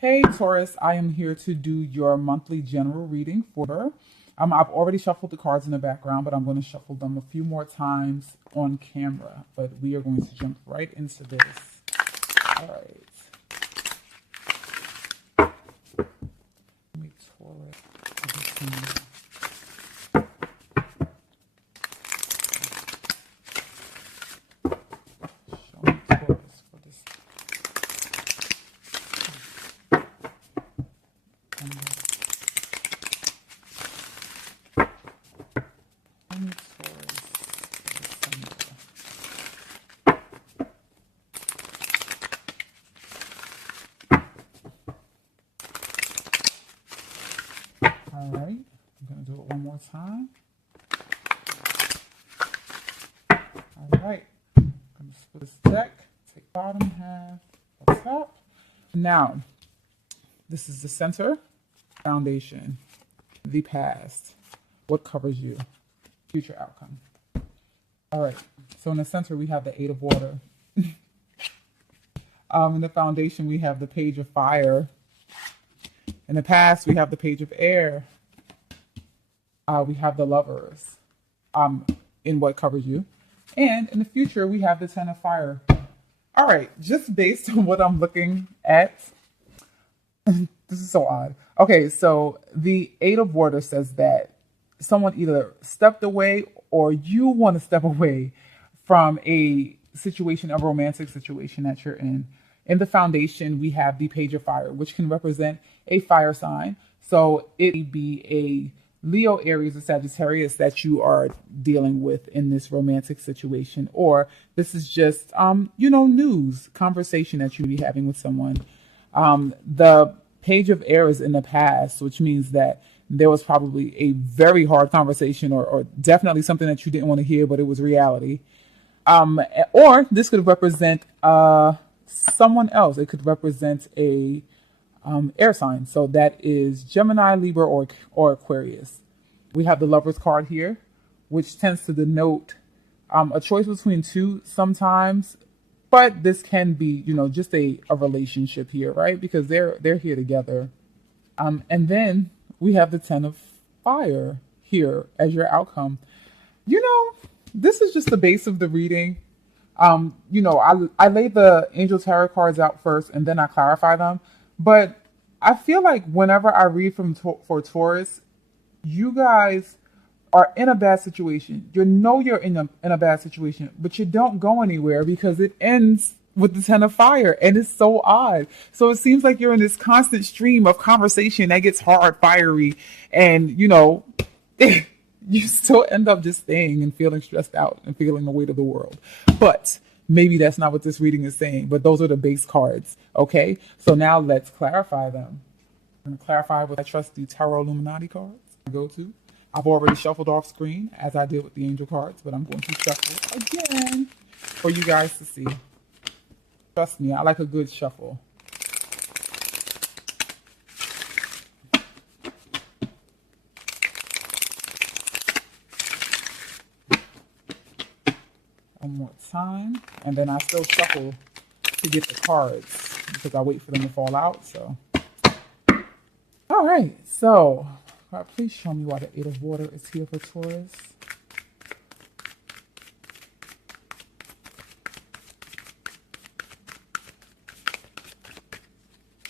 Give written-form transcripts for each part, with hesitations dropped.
Hey Taurus, I am here to do your monthly general reading for. I've already shuffled the cards in the background, but I'm going to shuffle them a few more times on camera. But we are going to jump right into this. All right. Let me Taurus. Show me Taurus for this. All right, I'm going to do it one more time. All right, I'm going to split this deck, take bottom half, up top. Now, this is the center, foundation, the past, what covers you, future outcome. All right, so in the center, we have the Eight of Water. In the foundation, we have the Page of Fire. In the past, we have the Page of Air. We have the Lovers in what covers you. And in the future, we have the Ten of Fire. All right, just based on what I'm looking at, this is so odd. Okay, so the Eight of Water says that someone either stepped away or you want to step away from a situation, a romantic situation that you're in. In the foundation, we have the Page of Fire, which can represent a fire sign. So it may be a Leo, Aries, or Sagittarius that you are dealing with in this romantic situation. Or this is just, news, conversation that you'll be having with someone. The Page of Air is in the past, which means that there was probably a very hard conversation or definitely something that you didn't want to hear, but it was reality. Or this could represent someone else. It could represent a air sign. So that is Gemini, Libra, or Aquarius. We have the Lover's card here, which tends to denote a choice between two sometimes, but this can be, just a relationship here, right? Because they're here together. And then we have the Ten of Fire here as your outcome. This is just the base of the reading. I lay the Angel Tarot cards out first and then I clarify them. But I feel like whenever I read for Taurus, you guys are in a bad situation. You're in a bad situation, but you don't go anywhere because it ends with the Ten of Fire, and it's so odd. So it seems like you're in this constant stream of conversation that gets hard, fiery, and you still end up just staying and feeling stressed out and feeling the weight of the world. But maybe that's not what this reading is saying, but those are the base cards, okay? So now let's clarify them. I'm going to clarify with my trusty Tarot Illuminati cards I go to. I've already shuffled off screen as I did with the angel cards, but I'm going to shuffle again for you guys to see. Trust me, I like a good shuffle. One more time, and then I still shuffle to get the cards because I wait for them to fall out. So, all right. So, please show me why the Eight of Water is here for Taurus.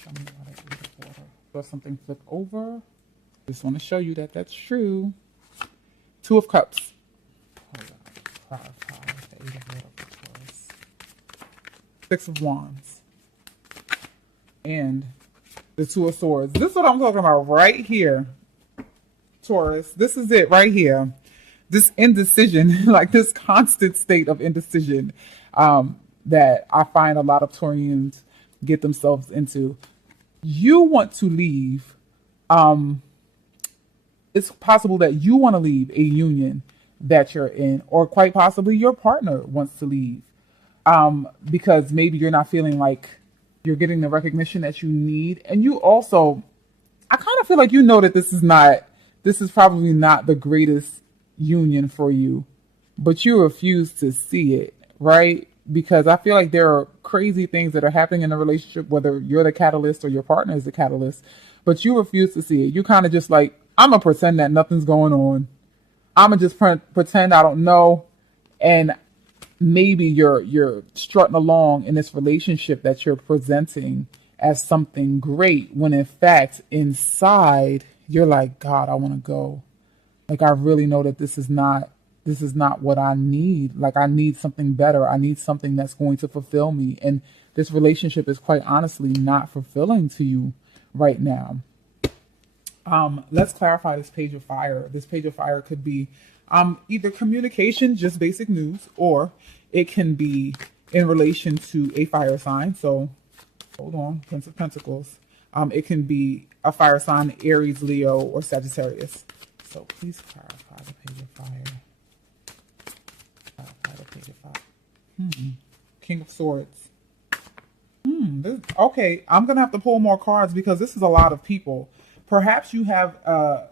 Show me why the Eight of Water. Does something flip over? Just want to show you that that's true. Two of Cups. Hold on. Clarify. Eight of Water for Taurus. Six of Wands. And the Two of Swords. This is what I'm talking about right here, Taurus. This is it right here. This indecision, like this constant state of indecision that I find a lot of Taurians get themselves into. You want to leave. It's possible that you want to leave a union that you're in, or quite possibly your partner wants to leave because maybe you're not feeling like you're getting the recognition that you need. And you also, I kind of feel like that this is probably not the greatest union for you, but you refuse to see it, right? because I feel like there are crazy things that are happening in a relationship, whether you're the catalyst or your partner is the catalyst, but you refuse to see it. You kind of just like, I'm gonna pretend that nothing's going on. I'm gonna just pretend I don't know, and maybe you're strutting along in this relationship that you're presenting as something great, when in fact inside you're like, God, I want to go. Like, I really know that this is not what I need. Like, I need something better. I need something that's going to fulfill me. And this relationship is quite honestly not fulfilling to you right now. Let's clarify this page of fire. This page of fire could be either communication, just basic news, or it can be in relation to a fire sign. So hold on, Prince of Pentacles. It can be a fire sign, Aries, Leo, or Sagittarius. So please clarify the page of fire. Clarify the page of fire. King of Swords. Okay, I'm going to have to pull more cards because this is a lot of people. Perhaps you have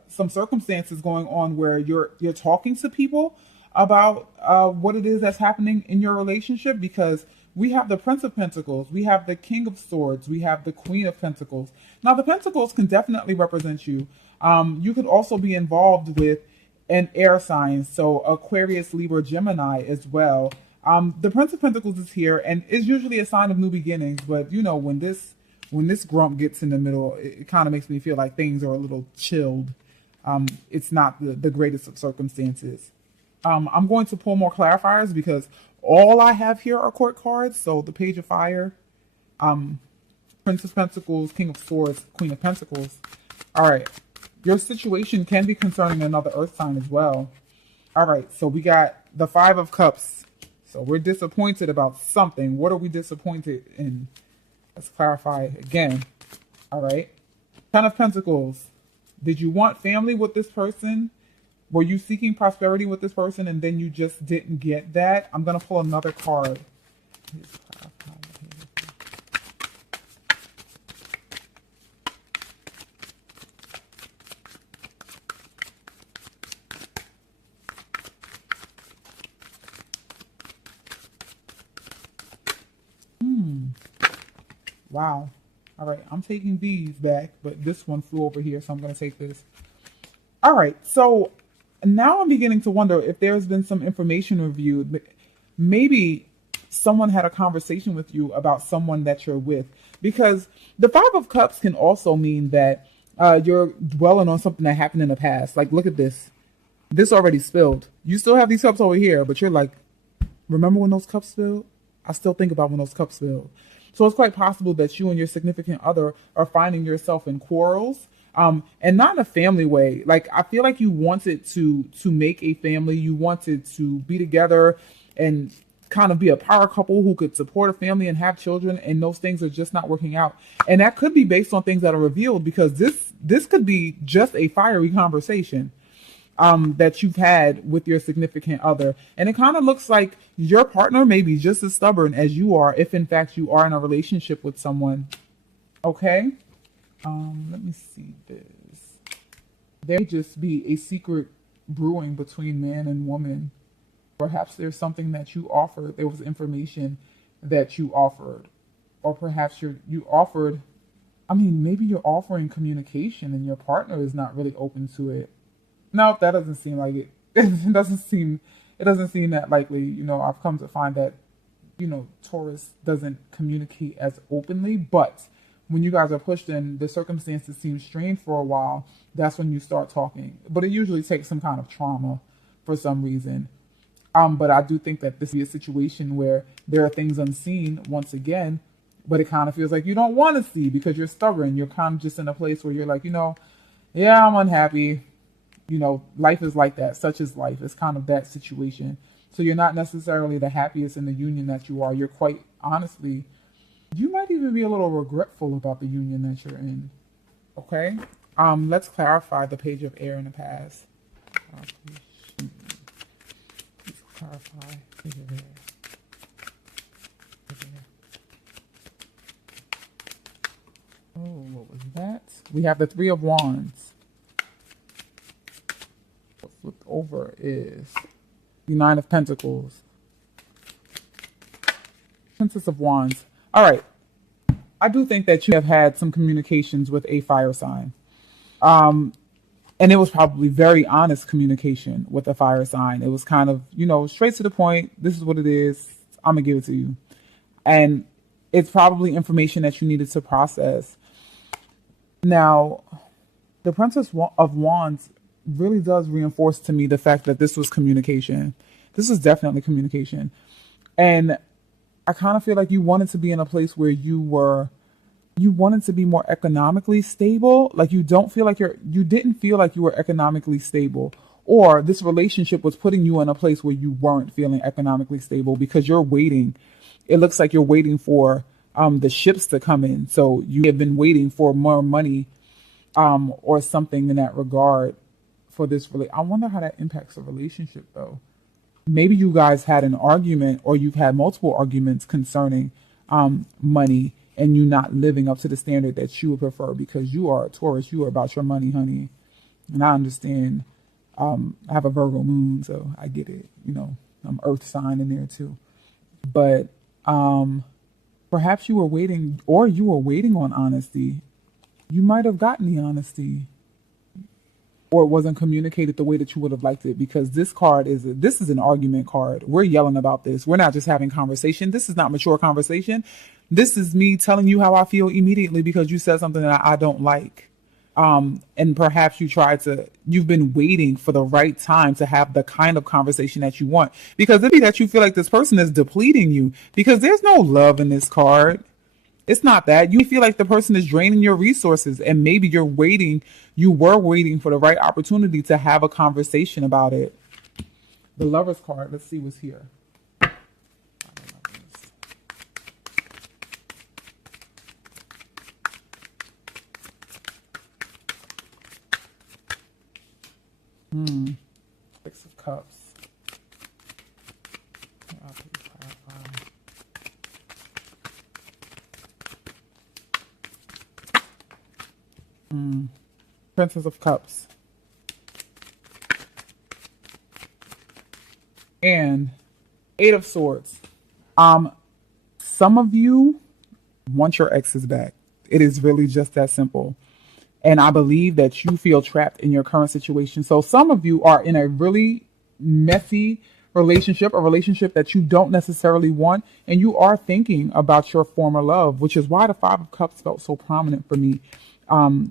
some circumstances going on where you're talking to people about what it is that's happening in your relationship, because we have the Prince of Pentacles, we have the King of Swords, we have the Queen of Pentacles. Now, the Pentacles can definitely represent you. You could also be involved with an air sign, so Aquarius, Libra, Gemini as well. The Prince of Pentacles is here, and is usually a sign of new beginnings. But you know, when this grump gets in the middle, it kind of makes me feel like things are a little chilled. It's not the greatest of circumstances. I'm going to pull more clarifiers because all I have here are court cards. So the Page of Fire, Prince of Pentacles, King of Swords, Queen of Pentacles. All right. Your situation can be concerning another earth sign as well. All right. So we got the Five of Cups. So we're disappointed about something. What are we disappointed in? Let's clarify again. All right. Ten of Pentacles. Did you want family with this person? Were you seeking prosperity with this person and then you just didn't get that? I'm going to pull another card. Wow. All right. I'm taking these back, but this one flew over here, so I'm going to take this. All right. So now I'm beginning to wonder if there's been some information reviewed. Maybe someone had a conversation with you about someone that you're with, because the Five of Cups can also mean that you're dwelling on something that happened in the past. Like, look at this. This already spilled. You still have these cups over here, but you're like, remember when those cups spilled? I still think about when those cups spilled. So it's quite possible that you and your significant other are finding yourself in quarrels. And not in a family way. Like, I feel like you wanted to make a family. You wanted to be together and kind of be a power couple who could support a family and have children, and those things are just not working out. And that could be based on things that are revealed, because this could be just a fiery conversation that you've had with your significant other. And it kind of looks like your partner may be just as stubborn as you are, if in fact you are in a relationship with someone. Okay. Let me see this. There may just be a secret brewing between man and woman. Perhaps there's something that you offered. There was information that you offered. Or perhaps you offered, maybe you're offering communication and your partner is not really open to it. No, that doesn't seem like it. It doesn't seem that likely. You know, I've come to find that, Taurus doesn't communicate as openly, but when you guys are pushed and the circumstances seem strained for a while, that's when you start talking. But it usually takes some kind of trauma for some reason. But I do think that this is a situation where there are things unseen once again, but it kind of feels like you don't want to see because you're stubborn. You're kind of just in a place where you're like, yeah, I'm unhappy. Life is like that. Such is life. It's kind of that situation. So you're not necessarily the happiest in the union that you are. You're quite honestly, you might even be a little regretful about the union that you're in. Okay? Let's clarify the Page of Air in the past. Please clarify Page of Air. Oh, what was that? We have the Three of Wands. What's flipped over is the Nine of Pentacles. Princess of Wands. All right. I do think that you have had some communications with a fire sign. And it was probably very honest communication with a fire sign. It was kind of, straight to the point. This is what it is. I'm going to give it to you. And it's probably information that you needed to process. Now, the Princess of Wands really does reinforce to me the fact that this was communication. This is definitely communication. And I kind of feel like you wanted to be in a place where you wanted to be more economically stable. Like you didn't feel like you were economically stable, or this relationship was putting you in a place where you weren't feeling economically stable because you're waiting. It looks like you're waiting for the ships to come in. So you have been waiting for more money or something in that regard for this. I wonder how that impacts a relationship though. Maybe you guys had an argument, or you've had multiple arguments concerning money, and you not living up to the standard that you would prefer, because you are a Taurus. You are about your money, honey. And I understand. I have a Virgo moon, so I get it. I'm earth sign in there too. But perhaps you were waiting, or you were waiting on honesty. You might have gotten the honesty, or it wasn't communicated the way that you would have liked it, because this is an argument card. We're yelling about this. We're not just having conversation. This is not mature conversation. This is me telling you how I feel immediately because you said something that I don't like. And perhaps you've been waiting for the right time to have the kind of conversation that you want, because it be that you feel like this person is depleting you, because there's no love in this card. It's not that. You feel like the person is draining your resources, and maybe you were waiting for the right opportunity to have a conversation about it. The Lover's card, let's see what's here. Six of Cups. Princess of Cups. And Eight of Swords. Some of you want your exes back. It is really just that simple. And I believe that you feel trapped in your current situation. So some of you are in a really messy relationship, a relationship that you don't necessarily want, and you are thinking about your former love, which is why the Five of Cups felt so prominent for me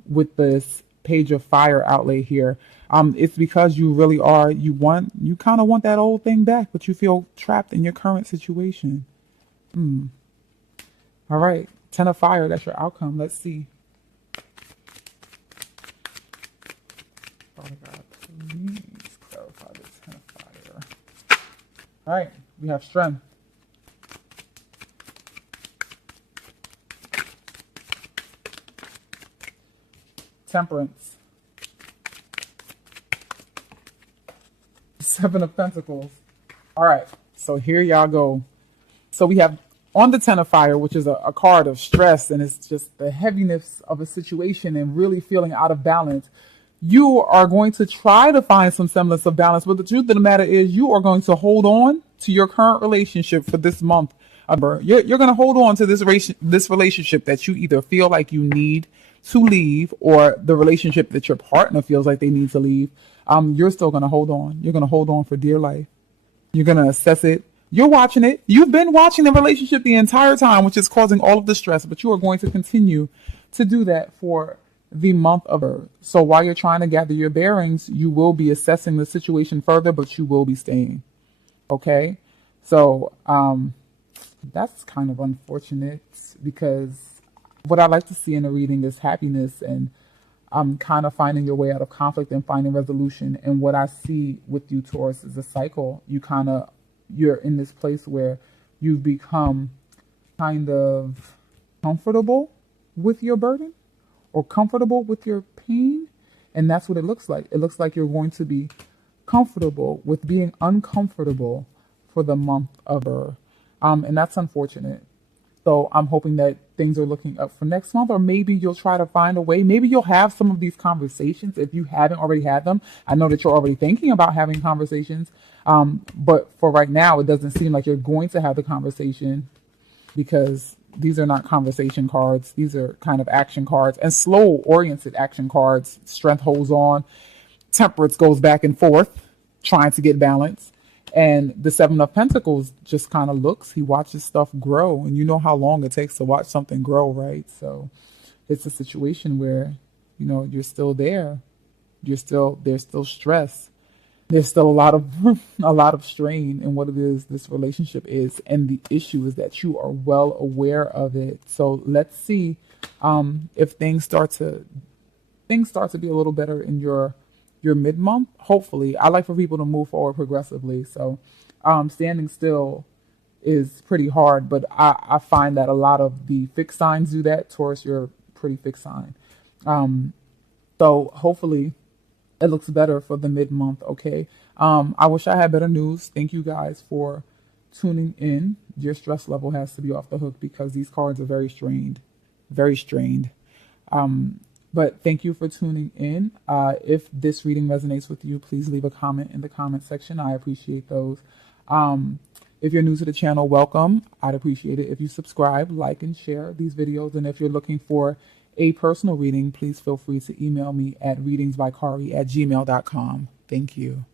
with this Page of Fire outlay here. It's because you really are, you kind of want that old thing back, but you feel trapped in your current situation. All right, Ten of Fire, that's your outcome. Let's see. Father God, please clarify this Ten of Fire. All right, we have Strength. Temperance. Seven of Pentacles. All right, so here y'all go. So we have on the Ten of Fire, which is a card of stress, and it's just the heaviness of a situation and really feeling out of balance. You are going to try to find some semblance of balance, but the truth of the matter is you are going to hold on to your current relationship for this month. You're going to hold on to this relationship that you either feel like you need to leave, or the relationship that your partner feels like they need to leave. You're still going to hold on. You're going to hold on for dear life. You're going to assess it. You're watching it. You've been watching the relationship the entire time, which is causing all of the stress, but you are going to continue to do that for the month of Earth. So while you're trying to gather your bearings, you will be assessing the situation further, but you will be staying. Okay? So that's kind of unfortunate, because what I like to see in a reading is happiness and kind of finding your way out of conflict and finding resolution. And what I see with you, Taurus, is a cycle. You're in this place where you've become kind of comfortable with your burden or comfortable with your pain. And that's what it looks like. It looks like you're going to be comfortable with being uncomfortable for the month of Earth. And that's unfortunate. So I'm hoping that things are looking up for next month, or maybe you'll try to find a way. Maybe you'll have some of these conversations if you haven't already had them. I know that you're already thinking about having conversations, but for right now, it doesn't seem like you're going to have the conversation. because these are not conversation cards. These are kind of action cards and slow oriented action cards. Strength holds on. Temperance goes back and forth, trying to get balance. And the Seven of Pentacles just kind of looks. He watches stuff grow. And you know how long it takes to watch something grow, right? So it's a situation where, you know, you're still there. There's still stress. There's still a lot of strain in what it is this relationship is, and the issue is that you are well aware of it. So let's see if things start to be a little better in your mid-month. Hopefully, I like for people to move forward progressively. So standing still is pretty hard, but I find that a lot of the fixed signs do that. Taurus, you're a pretty fixed sign. So hopefully it looks better for the mid-month, okay? I wish I had better news. Thank you guys for tuning in. Your stress level has to be off the hook because these cards are very strained. Very strained. But thank you for tuning in. If this reading resonates with you, please leave a comment in the comment section. I appreciate those. If you're new to the channel, welcome. I'd appreciate it if you subscribe, like, and share these videos. And if you're looking for a personal reading, please feel free to email me at readingsbykari@gmail.com. Thank you.